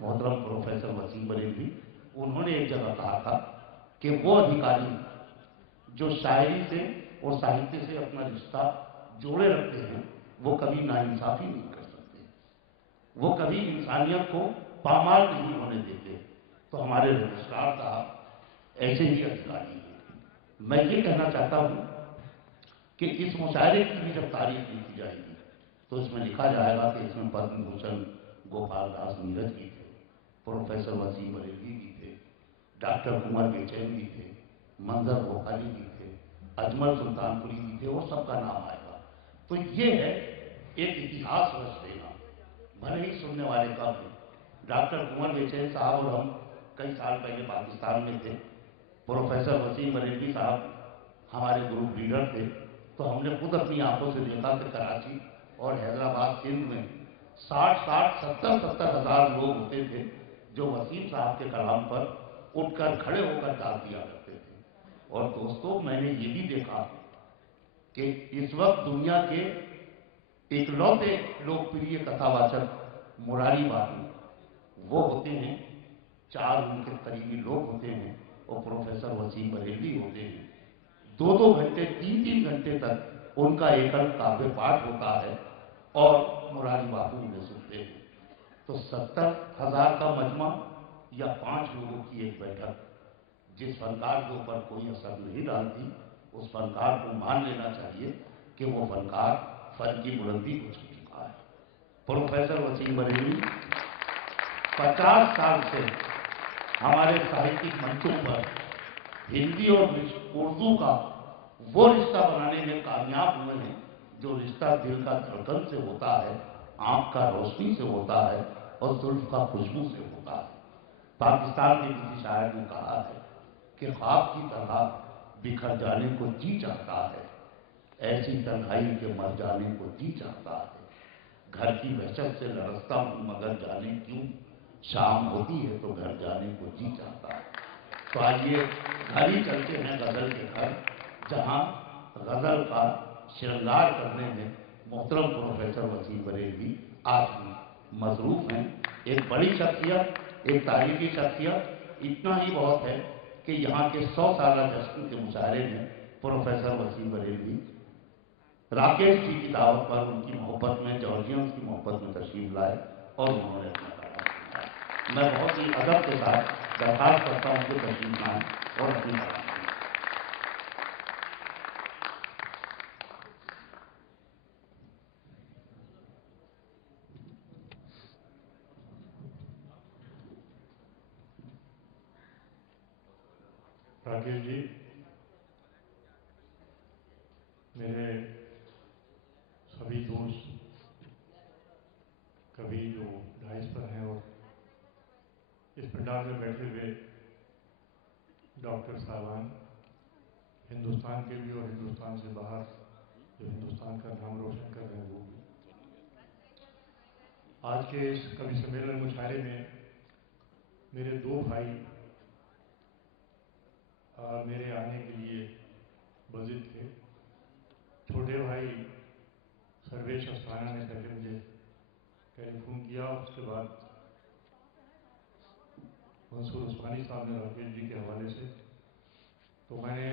मोहतरम प्रोफेसर वसीम बरेलवी, उन्होंने एक जगह कहा था कि वो अधिकारी जो शायरी से और साहित्य से अपना रिश्ता जोड़े रखते हैं वो कभी नाइंसाफी नहीं कर सकते, वो कभी इंसानियत को पामाल नहीं होने देते। तो हमारे रजिस्ट्रार साहब ऐसे ही अधिकारी हैं। मैं ये कहना चाहता हूं कि इस मुशायरे की भी जब तारीख लिखी जाएगी तो इसमें लिखा जाएगा कि इसमें पद्म भूषण गोपाल दास नीरज जी थे, प्रोफेसर वसीम बरेलवी जी थे, डॉक्टर कुंवर बेचैन जी थे, मंजर गोपाली जी थे, अजमल सुल्तानपुरी जी थे, और सबका नाम आएगा। तो ये है एक इतिहास रच देना, भले ही सुनने वाले कम हैं। डॉक्टर कुंवर बेचैन साहब और हम कई साल पहले पाकिस्तान में थे, प्रोफेसर वसीम बरेलवी साहब हमारे ग्रुप लीडर थे, तो हमने खुद अपनी आंखों से देखा कि कराची और हैदराबाद सिंध में 60-60, 70-70 हजार लोग होते थे जो वसीम साहब के कलाम पर उठकर खड़े होकर दाद दिया करते थे। और दोस्तों, मैंने ये भी देखा कि इस वक्त दुनिया के इकलौते लोकप्रिय कथावाचक मुरारी बाबू वो होते हैं, 4 उनके करीबी लोग होते हैं, और प्रोफेसर वसीम बरेलवी होते हैं। 2-2 घंटे, 3-3 घंटे तक उनका एकल काव्य पाठ होता है और मुरारी बाबू उन्हें सुनते हैं। तो 70,000 का मजमा या 5 लोगों की एक बैठक जिस फनकार के ऊपर कोई असर नहीं डालती, उस फनकार को मान लेना चाहिए कि वो फनकार फन की बुलंदी को छू चुका है। प्रोफेसर वसीम बरेलवी 50 साल से हमारे साहित्यिक मंचों पर हिंदी और उर्दू का वो रिश्ता बनाने में कामयाब हुए हैं जो रिश्ता दिल का धड़कन से होता है, आंख का रोशनी से होता है और जुल्फ का खुशबू से होता है। पाकिस्तान के किसी शायर ने कहा है कि ख्वाब की तरह बिखर जाने को जी चाहता है, ऐसी तन्हाई के मर जाने को जी चाहता है। घर की वहशत से लरसता हूं मगर जाने क्यों, शाम होती है तो घर जाने को जी चाहता है। तो आइए घर ही चलते हैं गजल के घर, जहां गजल का श्रृंगार करने में मोहतरम प्रोफेसर वसीम बरेलवी आज भी मसरूफ हैं। एक बड़ी शख्सियत, एक तारीखी शख्सियत, इतना ही बहुत है कि यहाँ के 100 साल जश्न के मुशायरे में प्रोफेसर वसीम बरेलवी राकेश जी की दावत पर उनकी मोहब्बत में, जॉर्जियंस की मोहब्बत में तशरीफ लाए और उन्होंने अपना कलाम सुनाया। मैं बहुत ही अदब के साथ दरखास्त करता हूं कि तशरीफ लाएं और अपनी कलाम सुनाएं। राकेश जी, मेरे सभी दोस्त, कभी जो डाइस पर हैं और इस पंडाल में बैठे हुए डॉक्टर साहबान, हिंदुस्तान के भी और हिंदुस्तान से बाहर जो हिंदुस्तान का नाम रोशन कर रहे हैं वो भी। आज के इस कवि सम्मेलन मुशायरे में मेरे 2 भाई मेरे आने के लिए बजिद थे। छोटे भाई सर्वेश अस्थाना ने पहले मुझे टेलीफोन किया, उसके बाद मंसूर उस्मानी साहब ने राकेश जी के हवाले से। तो मैंने,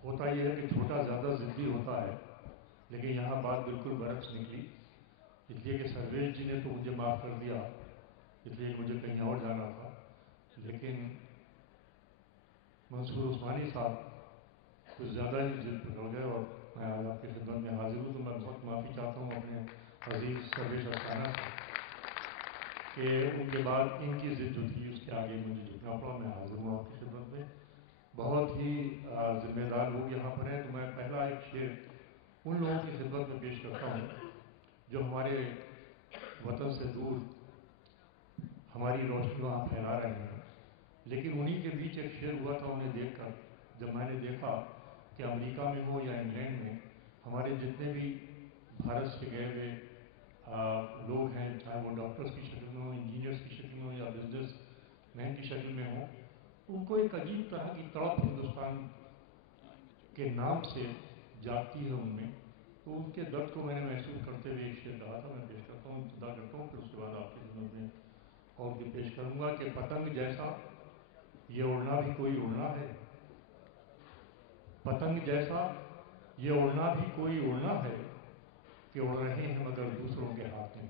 होता यह है कि छोटा ज़्यादा ज़िद्दी होता है, लेकिन यहाँ बात बिल्कुल बरक्स निकली, इसलिए कि सर्वेश जी ने तो मुझे माफ़ कर दिया, इसलिए मुझे कहीं और जाना था। लेकिन मंसूर उस्मानी साहब कुछ ज़्यादा ही जिद पकड़ गए और मैं आज आपकी खिदमत में हाजिर हूँ। तो मैं बहुत माफ़ी चाहता हूँ अपने अजीज़ सर्वेश अस्थाना से कि उनके बाद इनकी जिद जो थी उसके आगे मुझे झुकना पड़ा। मैं हाजिर हूँ आपकी खिदमत में। बहुत ही जिम्मेदार लोग यहाँ पर हैं। तो मैं पहला एक शेर उन लोगों की खिदमत में पेश करता हूँ जो हमारे वतन से दूर हमारी रोशनी वहाँ फैला रहे हैं। लेकिन उन्हीं के बीच एक शेर हुआ था, उन्हें देखकर जब मैंने देखा कि अमेरिका में हो या इंग्लैंड में हमारे जितने भी भारत से गए हुए लोग हैं, चाहे वो डॉक्टर्स की शक्ल में हो, इंजीनियर्स की शक्ल में हो या बिजनेस मैन की शक्ल में हो, उनको एक अजीब तरह की तड़प हिंदुस्तान के नाम से जागती है उनमें। तो उनके दर्द को मैंने महसूस करते हुए एक शेर कहा था, मैं पेश करता हूँ, इब्तिदा करता हूँ, फिर उसके बाद आपकी खिदमत में اور یہ پیش کروں گا کہ پتنگ جیسا یہ اڑنا بھی کوئی اڑنا ہے، پتنگ جیسا یہ اڑنا بھی کوئی اڑنا ہے، کہ اڑ رہے ہیں مگر دوسروں کے ہاتھ میں۔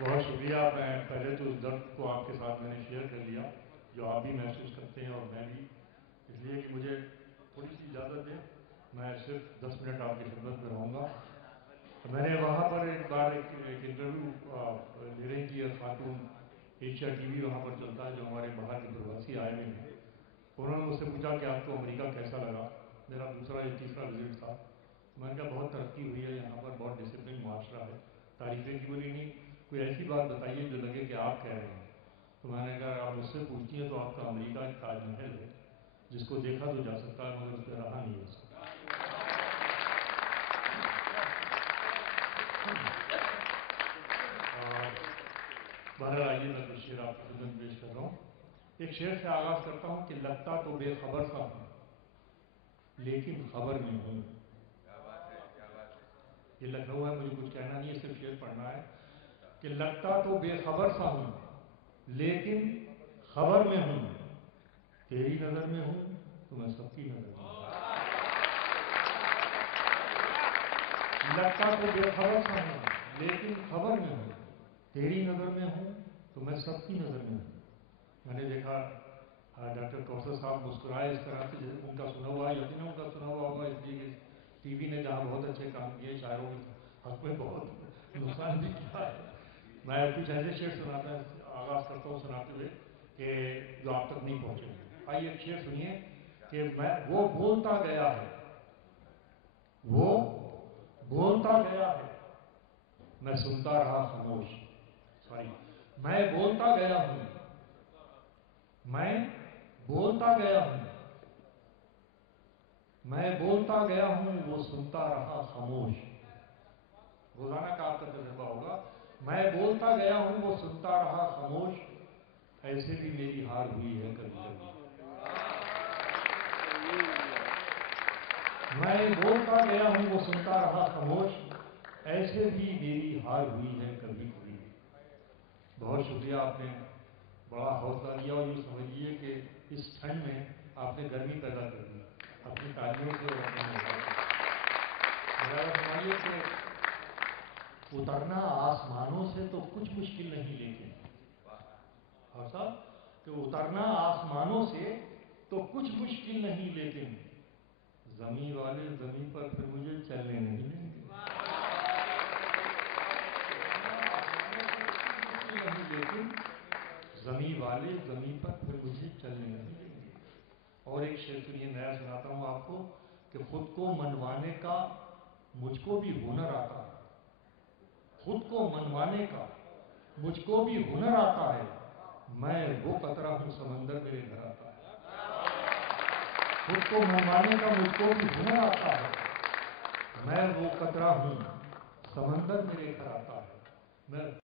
بہت شکریہ۔ میں پہلے تو اس درد کو آپ کے ساتھ میں نے شیئر کر لیا جو آپ بھی محسوس کرتے ہیں اور میں بھی، اس لیے کہ مجھے تھوڑی سی اجازت دیں، میں صرف 10 منٹ آپ کی خدمت میں رہوں گا۔ میں نے وہاں پر ایک بار ایک انٹرویو لے رہی تھی، خاتون ایشیا ٹی وی وہاں پر چلتا ہے جو ہمارے باہر کے پرواسی آئے ہوئے ہیں، انہوں نے مجھ سے پوچھا کہ آپ کو امریکہ کیسا لگا؟ میرا دوسرا یا تیسرا وزٹ تھا۔ میں نے کہا بہت ترقی ہوئی ہے یہاں پر، بہت ڈسپلن معاشرہ ہے، تعریفیں کی بولی نہیں، کوئی ایسی بات بتائیے جو لگے کہ آپ کہہ رہے ہیں۔ تو میں نے کہا آپ مجھ سے پوچھتی ہیں تو آپ کا امریکہ ایک تاج محل ہے جس کو دیکھا تو جا سکتا ہے مگر اس پہ رہا نہیں جا سکتا۔ بہرحال آئیے میں کچھ شعر آپ کی خدمت پیش کر رہا ہوں۔ ایک شعر سے آغاز کرتا ہوں کہ لگتا تو بے خبر سا ہوں لیکن خبر میں ہوں۔ یہ لکھنؤ ہے، مجھے کچھ کہنا نہیں ہے، صرف شعر پڑھنا ہے کہ لگتا تو بے خبر سا ہوں لیکن خبر میں ہوں، تیری نظر میں ہوں تو میں سب کی نظر میں ہوں۔ لگتا تو بے خبر سا ہوں لیکن خبر میں ہوں، تیری نظر میں ہوں تو میں سب کی نظر میں ہوں۔ میں نے دیکھا ڈاکٹر کوثر صاحب مسکرائے اس طرح سے جیسے ان کا سنا ہوا ہے، یقیناً ان کا سنا ہوا ہوگا، اس لیے کہ ٹی وی نے جہاں بہت اچھے کام کیے شاعروں کے حق میں بہت نقصان بھی کیا ہے۔ میں کچھ ایسے شعر سناتا آغاز کرتا ہوں سناتے ہوئے کہ جو آپ تک نہیں پہنچے ہیں۔ آئیے ایک شعر سنیے کہ وہ بولتا گیا ہے، وہ بولتا گیا ہے، میں سنتا رہا خاموش۔ سوری، میں بولتا گیا ہوں، میں بولتا گیا ہوں، میں بولتا گیا ہوں وہ سنتا رہا خاموش۔ روزانہ کا آپ کا تجربہ ہوگا، میں بولتا گیا ہوں وہ سنتا رہا خاموش، ایسے بھی میری ہار ہوئی ہے کبھی کبھی۔ میں بولتا گیا ہوں وہ سنتا رہا خاموش، ایسے بھی میری ہار ہوئی ہے کبھی کبھی۔ بہت شکریہ، آپ نے بڑا حوصلہ دیا اور یہ سمجھیے کہ اس ٹھنڈ میں آپ نے گرمی پیدا کر دی اپنی تعلیموں سے اور اپنے مزاج سے۔ کہ اترنا آسمانوں سے تو کچھ مشکل نہیں، لیکن کہ اترنا آسمانوں سے تو کچھ مشکل نہیں، لیکن زمین والے زمین پر پھر مجھے چلنے نہیں دیں گے۔ لیکن زمین والے زمین پر پھر مجھے چلنے نہیں دیں گے۔ اور ایک شعر سنیے، نیا سناتا ہوں آپ کو کہ خود کو منوانے کا مجھ کو بھی ہنر آتا ہے، خود کو منوانے کا مجھ کو بھی ہنر آتا ہے، میں وہ قطرہ ہوں سمندر میرے گھر آتا ہے۔ خود کو منوانے کا مجھ کو بھی ہنر آتا ہے، میں وہ قطرہ ہوں سمندر میرے گھر آتا ہے۔ میں